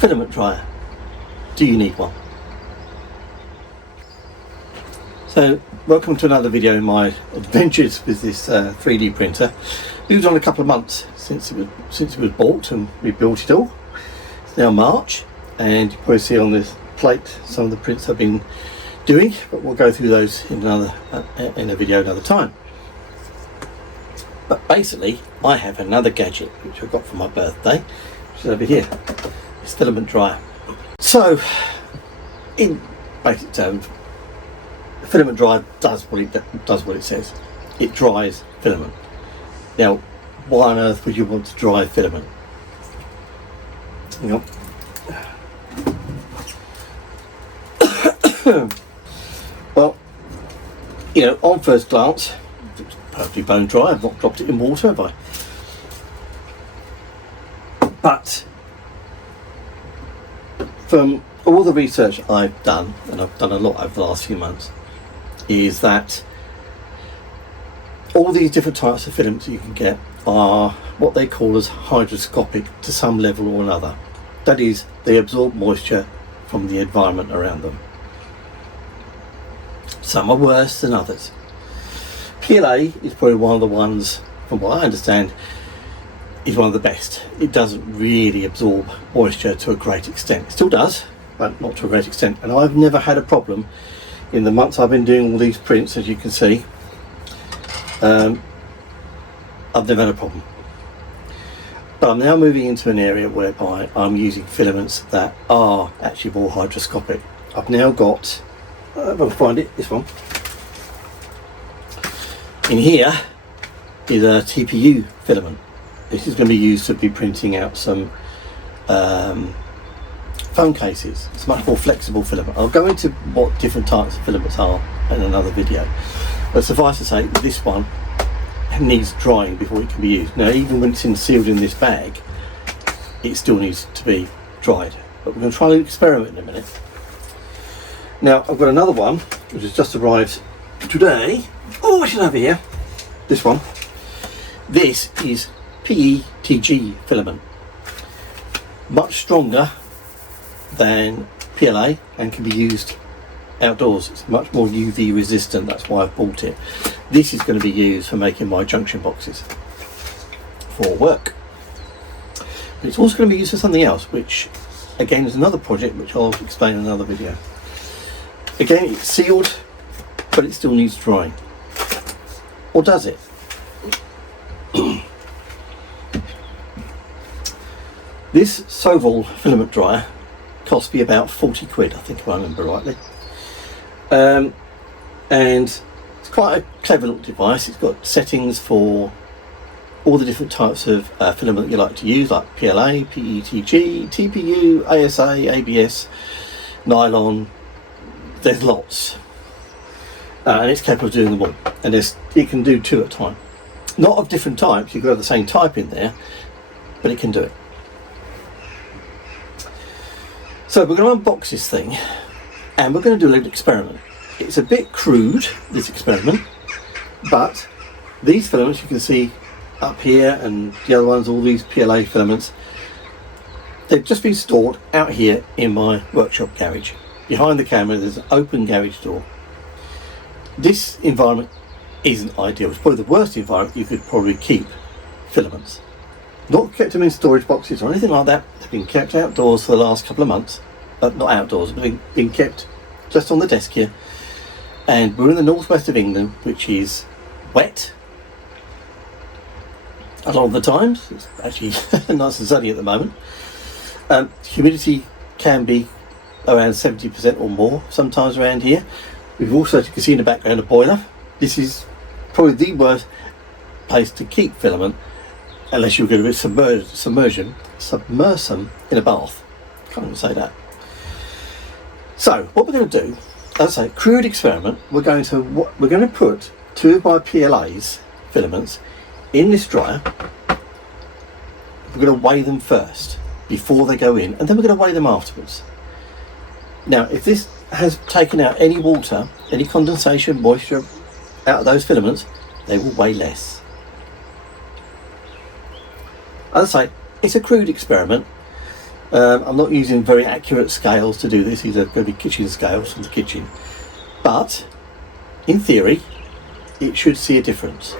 filament dryer. Do you need one? So, welcome to another video in my adventures with this 3D printer. Moved on a couple of months since it was bought, and we built it all. It's now March, and you probably see on this plate some of the prints I've been doing, but we'll go through those in a video another time. But basically, I have another gadget which I got for my birthday, which is over here. It's filament dryer. So, in basic terms, a filament dryer does what it says. It dries filament. Now, why on earth would you want to dry filament? Hang on. Well, you know, on first glance, it's perfectly bone dry. I've not dropped it in water, have I? But from all the research I've done, and I've done a lot over the last few months, is that all these different types of filaments that you can get are what they call as hygroscopic to some level or another. That is, they absorb moisture from the environment around them. Some are worse than others. PLA is probably one of the ones, from what I understand, is one of the best. It doesn't really absorb moisture to a great extent. It still does, but not to a great extent. And I've never had a problem in the months I've been doing all these prints, as you can see. I've never had a problem. But I'm now moving into an area whereby I'm using filaments that are actually more hygroscopic. I've now got, if I can find it, this one. In here is a TPU filament. This is going to be used to be printing out some phone cases. It's much more flexible filament. I'll go into what different types of filaments are in another video. But suffice to say, this one needs drying before it can be used. Now, even when it's sealed in this bag, it still needs to be dried. But we're going to try an experiment in a minute. Now, I've got another one which has just arrived today. Oh, which is over here. This one. This is PETG filament. Much stronger than PLA and can be used outdoors. It's much more UV resistant, that's why I've bought it. This is going to be used for making my junction boxes for work. But it's also going to be used for something else, which again is another project which I'll explain in another video. Again, it's sealed, but it still needs drying. Or does it? This Sovol filament dryer cost me about 40 quid, I think, if I remember rightly. And it's quite a clever little device. It's got settings for all the different types of filament that you like to use, like PLA, PETG, TPU, ASA, ABS, nylon. There's lots. And it's capable of doing them all. And it can do 2 at a time. Not of different types, you could have the same type in there, but it can do it. So we're going to unbox this thing, and we're going to do a little experiment. It's a bit crude, this experiment, but these filaments you can see up here, and the other ones, all these PLA filaments, they've just been stored out here in my workshop garage. Behind the camera there's an open garage door. This environment isn't ideal. It's probably the worst environment you could probably keep filaments. Not kept them in storage boxes or anything like that. They've been kept outdoors for the last couple of months. Not outdoors, but been kept just on the desk here. And we're in the northwest of England, which is wet a lot of the times. It's actually nice and sunny at the moment. Humidity can be around 70% or more sometimes around here. We've also, as you can see in the background, a boiler. This is probably the worst place to keep filament, unless you're going to submerge them in a bath. Can't even say that. So what we're going to do, as I say, crude experiment. We're going to put 2 of my PLA's filaments in this dryer. We're going to weigh them first before they go in, and then we're going to weigh them afterwards. Now, if this has taken out any water, any condensation, moisture out of those filaments, they will weigh less. As I say, it's a crude experiment. I'm not using very accurate scales to do this. These are going to be kitchen scales from the kitchen, but in theory it should see a difference.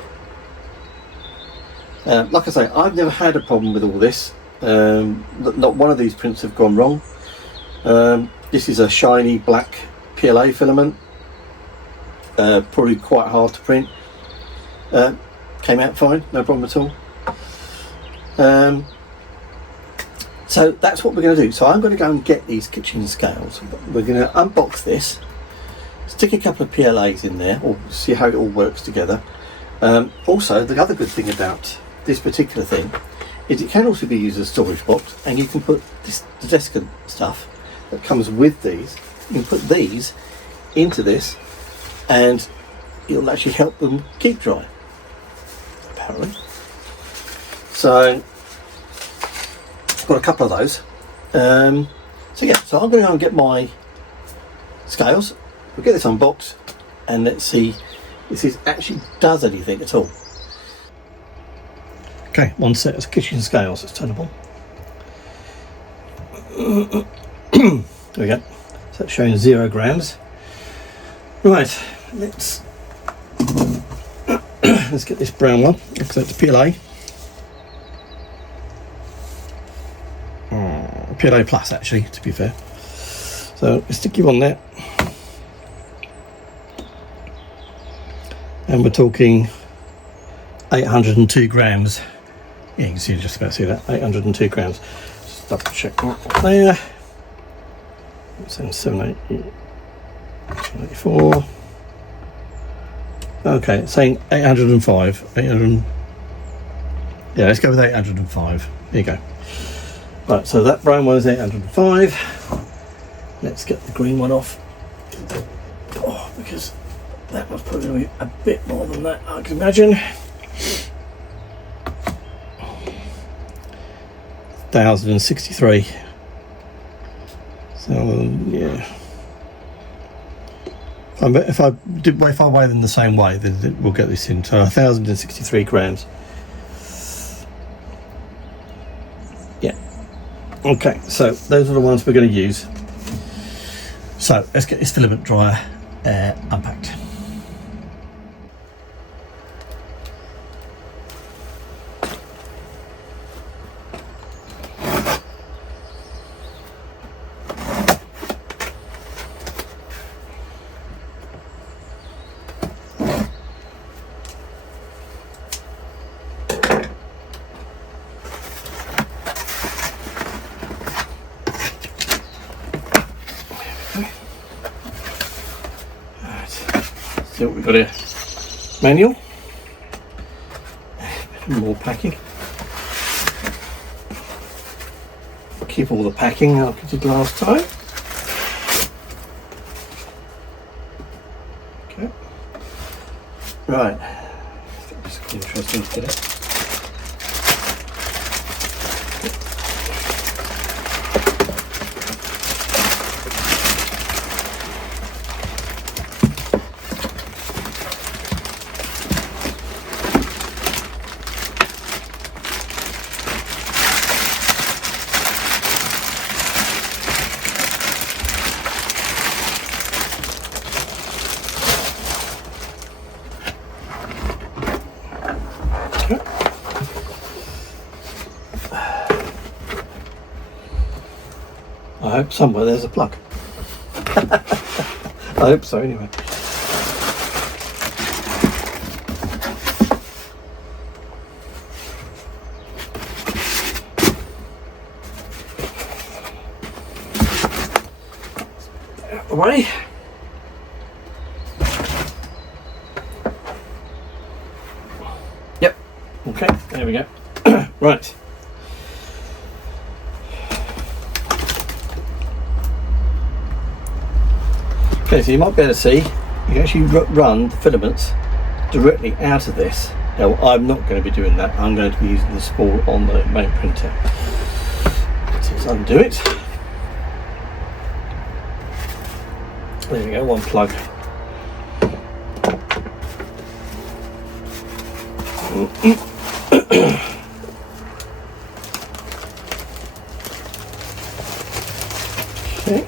Like I say, I've never had a problem with all this. Not one of these prints have gone wrong. This is a shiny black PLA filament, probably quite hard to print. Came out fine, no problem at all. So that's what we're going to do. So I'm going to go and get these kitchen scales. We're going to unbox this, stick a couple of PLAs in there, or see how it all works together. Also, the other good thing about this particular thing is it can also be used as a storage box, and you can put the desk and stuff that comes with these. You can put these into this, and it'll actually help them keep dry, apparently. So I've got a couple of those. So yeah, so I'm going to go and get my scales. We'll get this unboxed and let's see if this actually does anything at all. Okay, one set of kitchen scales. Let's turn them on. There we go. So that's showing 0 grams. Right, let's get this brown one, because that's PLA. PLA plus, actually, to be fair. So let's stick you on there. And we're talking 802 grams. Yeah, you can see, just about see that, 802 grams. Just double check that there. It's 784. Okay, it's saying 805. 800. Yeah, let's go with 805. There you go. Right, so that brown one is 805. Let's get the green one off. Oh, because that was probably going to be a bit more than that, I can imagine. 1,063. So yeah, if I weigh them the same way, then we'll get this in. So 1,063 grams. Yeah. Okay, so those are the ones we're going to use. So let's get this filament dryer unpacked. So we've got a manual, more packing. Keep all the packing like I did last time. Okay. Right. It's interesting to get it. I hope somewhere there's a plug. I hope so anyway. Out the way. Yep. Okay, there we go. Right. Okay, so you might be able to see, you can actually run the filaments directly out of this. Now, I'm not going to be doing that. I'm going to be using the spool on the main printer. So let's undo it. There we go, one plug. Okay.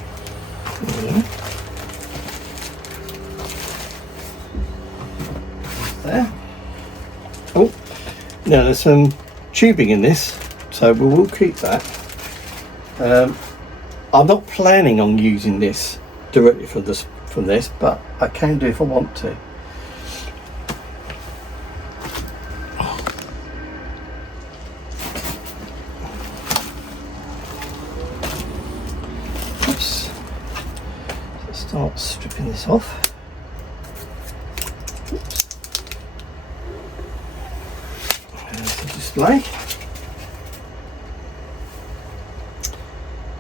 There. Oh, now there's some tubing in this, so we will keep that. I'm not planning on using this directly from this, but I can do if I want to. Oops. Let's start stripping this off. Oops. There's the display.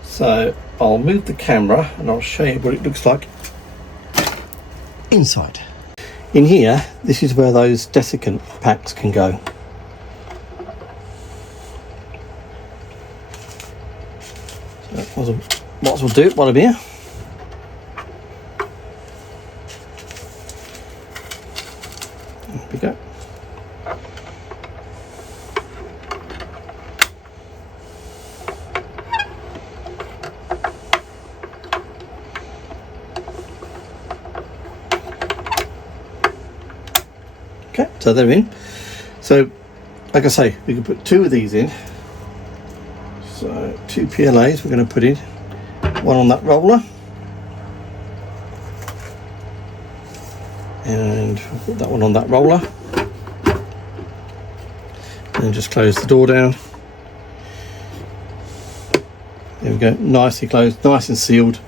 So I'll move the camera and I'll show you what it looks like inside. In here, this is where those desiccant packs can go. So might as well do it while I'm here. There we go. Okay, so they're in. So, like I say, we can put 2 of these in. So 2 PLAs we're going to put in. One on that roller. And we'll put that one on that roller. And just close the door down. There we go, nicely closed, nice and sealed.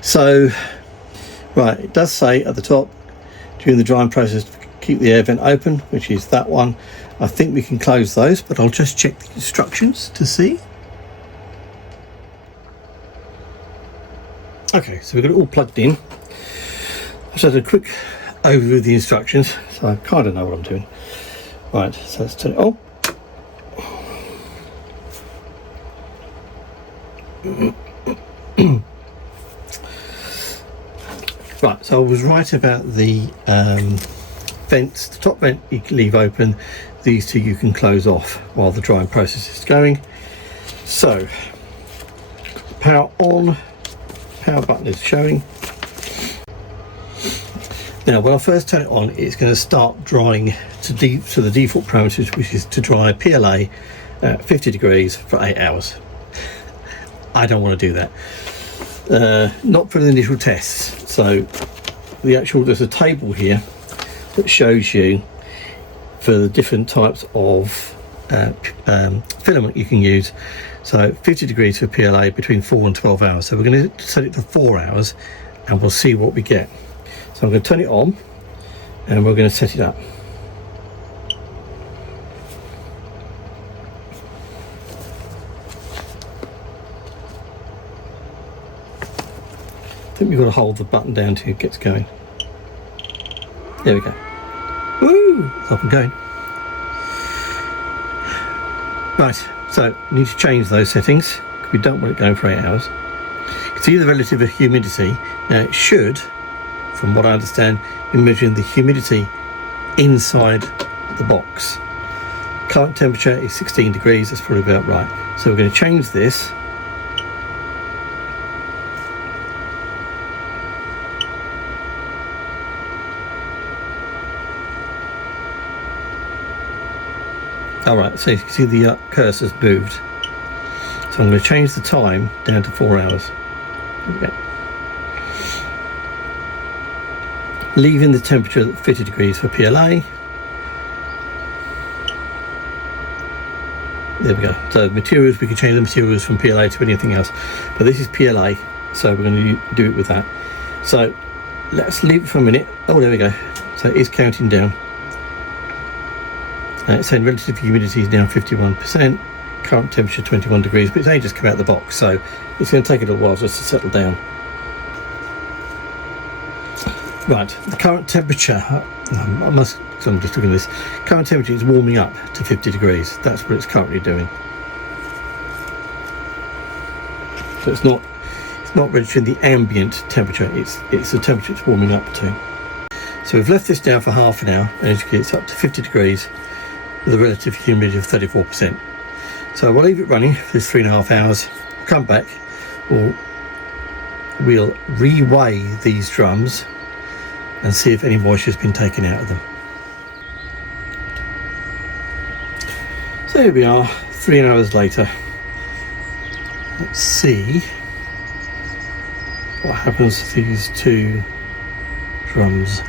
So, right, it does say at the top, during the drying process, keep the air vent open, which is that one. I think we can close those, but I'll just check the instructions to see. Okay, so we've got it all plugged in. I've just had a quick overview of the instructions, so I kind of know what I'm doing. Right, so let's turn it on. Right, so I was right about the vents. The top vent you can leave open, these 2 you can close off while the drying process is going. So, power on, power button is showing. Now when I first turn it on, it's going to start drying to the default parameters, which is to dry PLA at 50 degrees for 8 hours. I don't want to do that. Not for the initial tests. So there's a table here that shows you for the different types of filament you can use. So 50 degrees for PLA between 4 and 12 hours. So we're going to set it to 4 hours and we'll see what we get. So I'm going to turn it on and we're going to set it up. I think we've got to hold the button down till it gets going. There we go. Woo! It's up and going. Right, so we need to change those settings. We don't want it going for 8 hours. You can see the relative humidity. Now it should, from what I understand, be measuring the humidity inside the box. Current temperature is 16 degrees, that's probably about right. So we're going to change this. Alright, so you can see the cursor's moved. So I'm going to change the time down to 4 hours. There we go. Leaving the temperature at 50 degrees for PLA. There we go. So materials, we can change the materials from PLA to anything else. But this is PLA, so we're going to do it with that. So let's leave it for a minute. Oh, there we go. So it is counting down. And it's saying relative humidity is now 51%, current temperature 21 degrees, but it's only just come out of the box, so it's going to take a little while just to settle down. Right, the current temperature, I'm just looking at this, current temperature is warming up to 50 degrees, that's what it's currently doing. So it's not registering the ambient temperature, it's the temperature it's warming up to. So we've left this down for half an hour, and as you can see it's up to 50 degrees with a relative humidity of 34%. So we'll leave it running for this 3.5 hours, come back, we'll we'll re-weigh these drums and see if any moisture has been taken out of them. So here we are, 3 hours later. Let's see what happens to these two drums.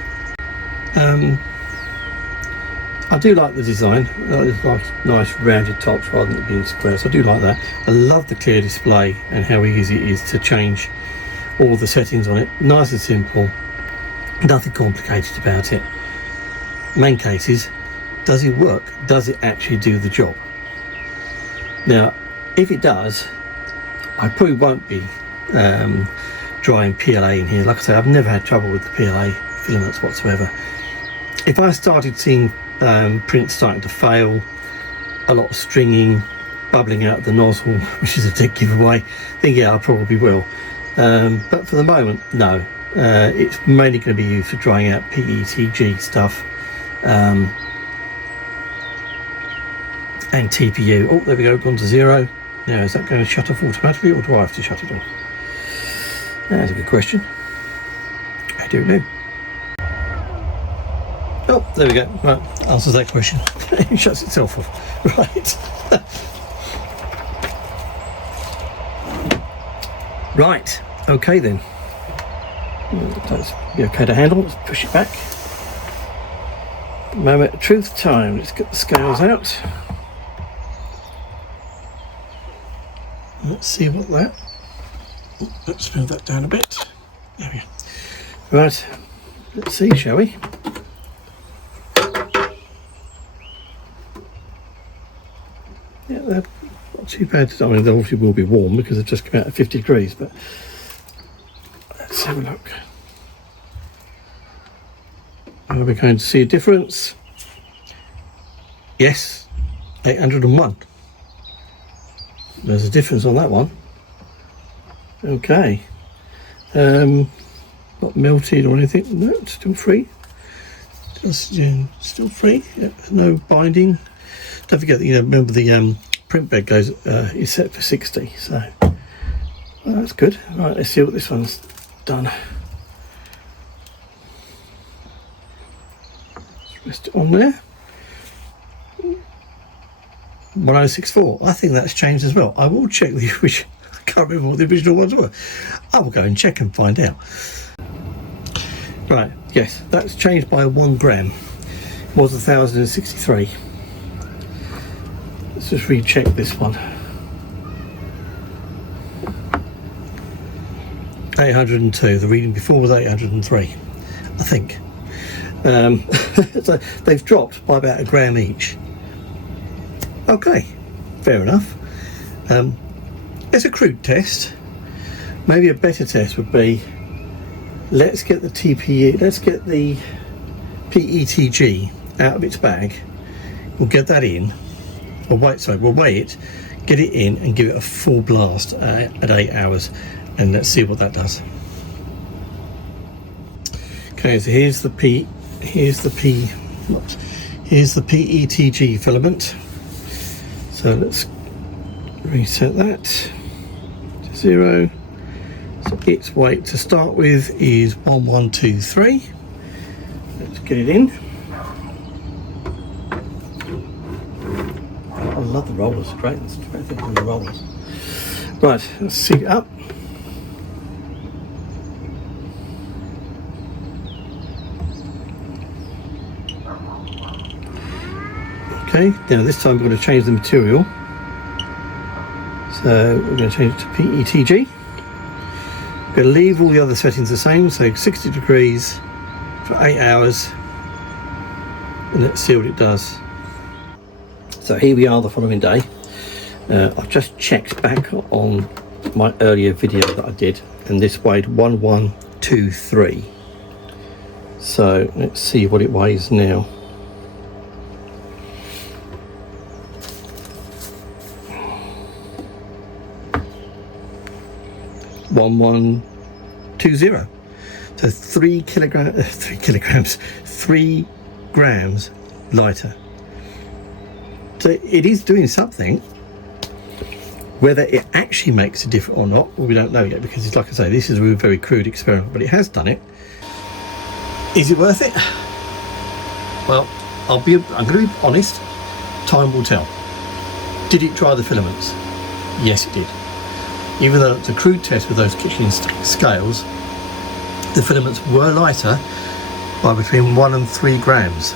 I do like the design. It's like nice rounded tops rather than being squares. I do like that. I love the clear display and how easy it is to change all the settings on it. Nice and simple, nothing complicated about it. Main case is, does it work? Does it actually do the job? Now, if it does, I probably won't be drying PLA in here. Like I say, I've never had trouble with the PLA filaments whatsoever. If I started seeing prints starting to fail, a lot of stringing, bubbling out of the nozzle, which is a dead giveaway, then yeah, I probably will. But for the moment, no. It's mainly going to be used for drying out PETG stuff and TPU. Oh, there we go, gone to 0. Now, is that going to shut off automatically, or do I have to shut it off? That's a good question. I don't know. Oh, there we go. Right, answers that question. It shuts itself off. Right. Right. Okay then. That's be okay to handle. Let's push it back. Moment of truth time. Let's get the scales out. Let's see what that. Let's move that down a bit. There we go. Right. Let's see, shall we? Yeah, they're not too bad. I mean, they obviously will be warm because they've just come out at 50 degrees, but let's have a look. Are we going to see a difference? Yes, 801. There's a difference on that one. Okay. Not melted or anything. No, it's still free. Just still free. Yeah, no binding. Don't forget that, remember the print bed goes is set for 60, so well, that's good. Right, let's see what this one's done. Let's rest it on there. 1064. I think that's changed as well. I will check the original. I can't remember what the original ones were. I will go and check and find out. Right, yes, that's changed by 1 gram. It was 1063. Let's just recheck this one. 802. The reading before was 803, I think. So they've dropped by about 1 gram each. Okay, fair enough. It's a crude test. Maybe a better test would be, let's get the TPU, let's get the PETG out of its bag. We'll get that in. We'll weigh it, get it in, and give it a full blast at 8 hours, and let's see what that does. Okay, so here's the PETG filament. So let's reset that to 0. So its weight to start with is 1123. Let's get it in. I love the rollers, great. That's a great thing on the rollers. Right, let's seat it up. Okay, now this time we're going to change the material. So we're going to change it to PETG. We're going to leave all the other settings the same, so 60 degrees for 8 hours. And let's see what it does. So here we are the following day. I've just checked back on my earlier video that I did, and this weighed 1123. So let's see what it weighs now. 1120. So 3 grams lighter. So it is doing something. Whether it actually makes a difference or not, well, we don't know yet, because it's like I say, this is a very crude experiment, but it has done it. Is it worth it? Well, I'm going to be honest. Time will tell. Did it dry the filaments? Yes, it did. Even though it's a crude test with those kitchen scales, the filaments were lighter by between 1 and 3 grams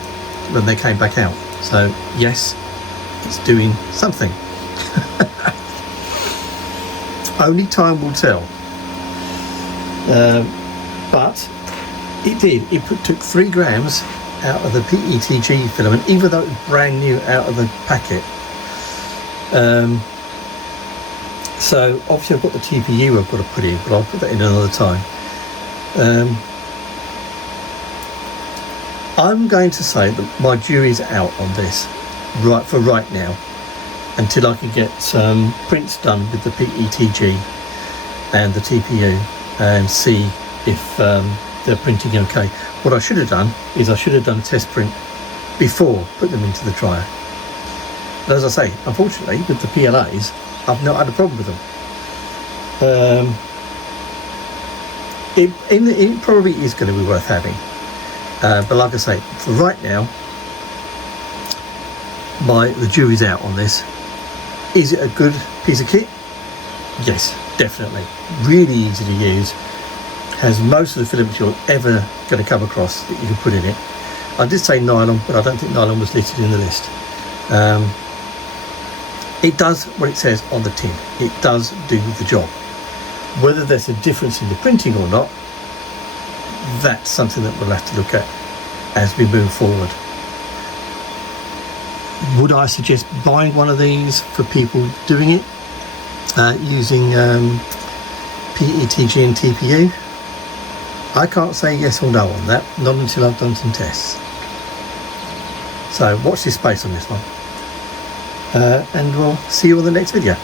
when they came back out. So yes, it's doing something. Only time will tell. But it did. It took 3 grams out of the PETG filament, even though it was brand new out of the packet. So obviously I've got the TPU I've got to put in, but I'll put that in another time. I'm going to say that my jury's out on this right now, until I can get some prints done with the PETG and the TPU and see if they're printing okay. What I should have done is I should have done a test print before put them into the dryer. But as I say, unfortunately with the PLAs, I've not had a problem with them. It probably is going to be worth having, but like I say, for right now, the jury's out on this. Is it a good piece of kit? Yes, definitely. Really easy to use. Has most of the filaments you're ever going to come across that you can put in it. I did say nylon, but I don't think nylon was listed in the list. It does what it says on the tin. It does do the job. Whether there's a difference in the printing or not, that's something that we'll have to look at as we move forward. Would I suggest buying one of these for people doing it using PETG and TPU? I can't say yes or no on that, not until I've done some tests. So watch this space on this one. And we'll see you on the next video.